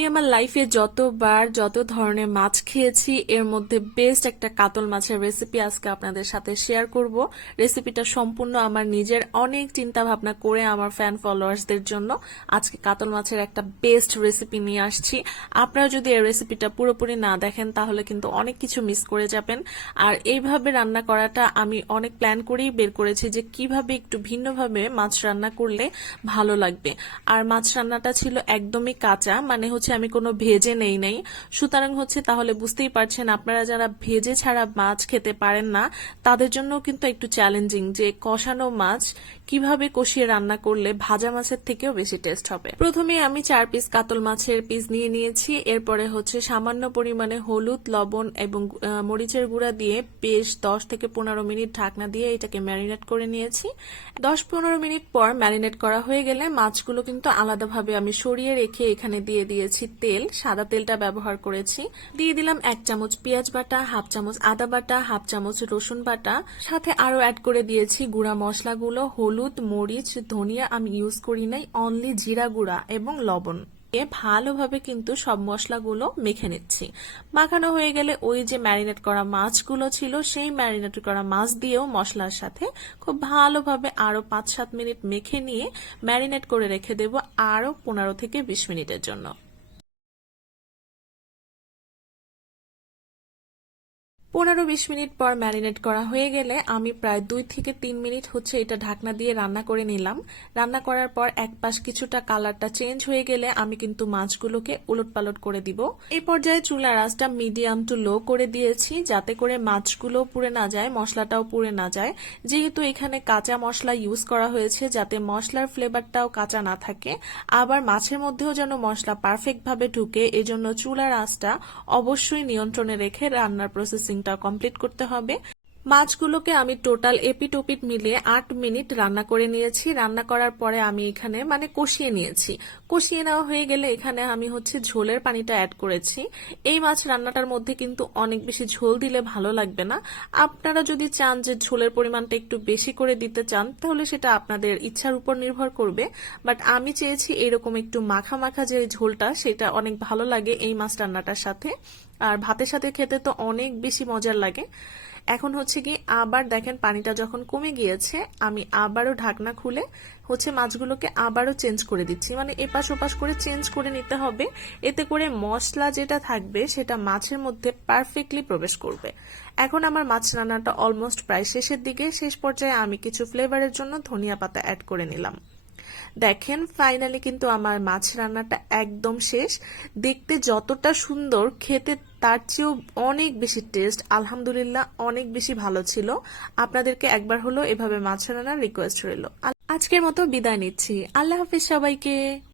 আমি আমার লাইফে যতবার যত ধরনের মাছ খেয়েছি এর মধ্যে বেস্ট একটা কাতল মাছের রেসিপি আজকে আপনাদের সাথে শেয়ার করব। রেসিপিটা সম্পূর্ণ আমার নিজের অনেক চিন্তা ভাবনা করে আমার ফ্যান ফলোয়ার্সদের জন্য আজকে কাতল মাছের একটা বেস্ট রেসিপি নিয়ে আসছি। আপনারা যদি এই রেসিপিটা পুরোপুরি না দেখেন তাহলে কিন্তু অনেক কিছু মিস করে যাবেন। আর এইভাবে রান্না করাটা আমি অনেক প্ল্যান করেই বের করেছি যে কিভাবে একটু ভিন্নভাবে মাছ রান্না করলে ভালো লাগবে। আর মাছ রান্নাটা ছিল একদমই কাঁচা, মানে হচ্ছে আমি কোনো ভেজে নেই নাই। সুতরাং হচ্ছে তাহলে বুঝতেই পারছেন আপনারা যারা ভেজে ছাড়া মাছ খেতে পারেন না তাদের জন্য কিন্তু একটু চ্যালেঞ্জিং যে কষানো মাছ কিভাবে কষিয়ে রান্না করলে ভাজা মাছের থেকেও বেশি টেস্ট হবে। প্রথমে আমি 4 পিস কাতল মাছের পিস নিয়ে নিয়েছি। এরপরে হচ্ছে সামান্য পরিমাণে হলুদ, লবণ এবং মরিচের গুঁড়া দিয়ে বেশ 10 থেকে 15 মিনিট ঢাকনা দিয়ে এটাকে ম্যারিনেট করে নিয়েছি। 10-15 মিনিট পর ম্যারিনেট করা হয়ে গেলে মাছগুলো কিন্তু আলাদাভাবে আমি সরিয়ে রেখে এখানে দিয়ে দিয়েছি তেল। সাদা তেলটা ব্যবহার করেছি। দিয়ে দিলাম 1 চামচ পেঁয়াজ বাটা, হাফ চামচ আদা বাটা, হাফ চামচ রসুন বাটা, সাথে আরো অ্যাড করে দিয়েছি গুঁড়া মশলাগুলো হলুদ, মরিচ, ধনিয়া আমি ইউজ করি নাই, অনলি জিরা গুঁড়া এবং লবণ। ভালোভাবে কিন্তু সব মশলাগুলো মেখে নিচ্ছি। মাখানো হয়ে গেলে ওই যে ম্যারিনেট করা মাছগুলো ছিল সেই ম্যারিনেট করা মাছ দিয়েও মশলার সাথে খুব ভালোভাবে আরো 5-7 মিনিট মেখে নিয়ে ম্যারিনেট করে রেখে দেব আরো 15 থেকে 20 মিনিটের জন্য। 15-20 মিনিট পর ম্যারিনেট করা হয়ে গেলে আমি প্রায় 2 থেকে 3 মিনিট হচ্ছে এটা ঢাকনা দিয়ে রান্না করে নিলাম। রান্না করার পর এক পাশ কিছুটা কালারটা চেঞ্জ হয়ে গেলে আমি কিন্তু মাছগুলোকে উলটপালট করে দিব। এই পর্যায়ে চুলার আঁচটা মিডিয়াম টু লো করে দিয়েছি যাতে করে মাছগুলো পুড়ে না যায়, মশলাটাও পুড়ে না যায়। যেহেতু এখানে কাঁচা মশলা ইউজ করা হয়েছে যাতে মশলার ফ্লেভারটাও কাঁচা না থাকে, আবার মাছের মধ্যেও যেন মশলা পারফেক্ট ভাবে ঢুকে, এজন্য চুলার আঁচটা অবশ্যই নিয়ন্ত্রণে রেখে রান্নার প্রসেসিং কমপ্লিট করতে হবে। মাছগুলোকে আমি টোটাল এপিট ওপিট মিলিয়ে 8 মিনিট রান্না করে নিয়েছি। রান্না করার পরে আমি এখানে মানে কষিয়ে নিয়েছি। কষিয়ে নেওয়া হয়ে গেলে এখানে আমি হচ্ছে ঝোলের পানিটা অ্যাড করেছি। এই মাছ রান্নাটার মধ্যে কিন্তু অনেক বেশি ঝোল দিলে ভালো লাগবে না। আপনারা যদি চান যে ঝোলের পরিমাণটা একটু বেশি করে দিতে চান তাহলে সেটা আপনাদের ইচ্ছার উপর নির্ভর করবে, বাট আমি চেয়েছি এরকম একটু মাখা মাখা যে ঝোলটা সেটা অনেক ভালো লাগে এই মাছ রান্নাটার সাথে। আর ভাতের সাথে খেতে তো অনেক বেশি মজার লাগে। এখন হচ্ছে কি আবার দেখেন পানিটা যখন কমে গিয়েছে আমি আবারও ঢাকনা খুলে হচ্ছে মাছগুলোকে আবারও চেঞ্জ করে দিচ্ছি, মানে এপাশ ওপাশ করে চেঞ্জ করে নিতে হবে। এতে করে মশলা যেটা থাকবে সেটা মাছের মধ্যে পারফেক্টলি প্রবেশ করবে। এখন আমার মাছ রান্নাটা অলমোস্ট প্রায় শেষের দিকে। শেষ পর্যায়ে আমি কিছু ফ্লেভারের জন্য ধনিয়া পাতা অ্যাড করে নিলাম। দেখেন ফাইনালি কিন্তু আমার মাছ রান্নাটা একদম শেষ। দেখতে যতটা সুন্দর, খেতে তার চেয়েও অনেক বেশি টেস্ট। আলহামদুলিল্লাহ অনেক বেশি ভালো ছিল। আপনাদেরকে একবার হলো এভাবে মাছ রান্নার রিকোয়েস্ট রইল। আজকের মতো বিদায় নিচ্ছি। আল্লাহ হাফেজ সবাইকে।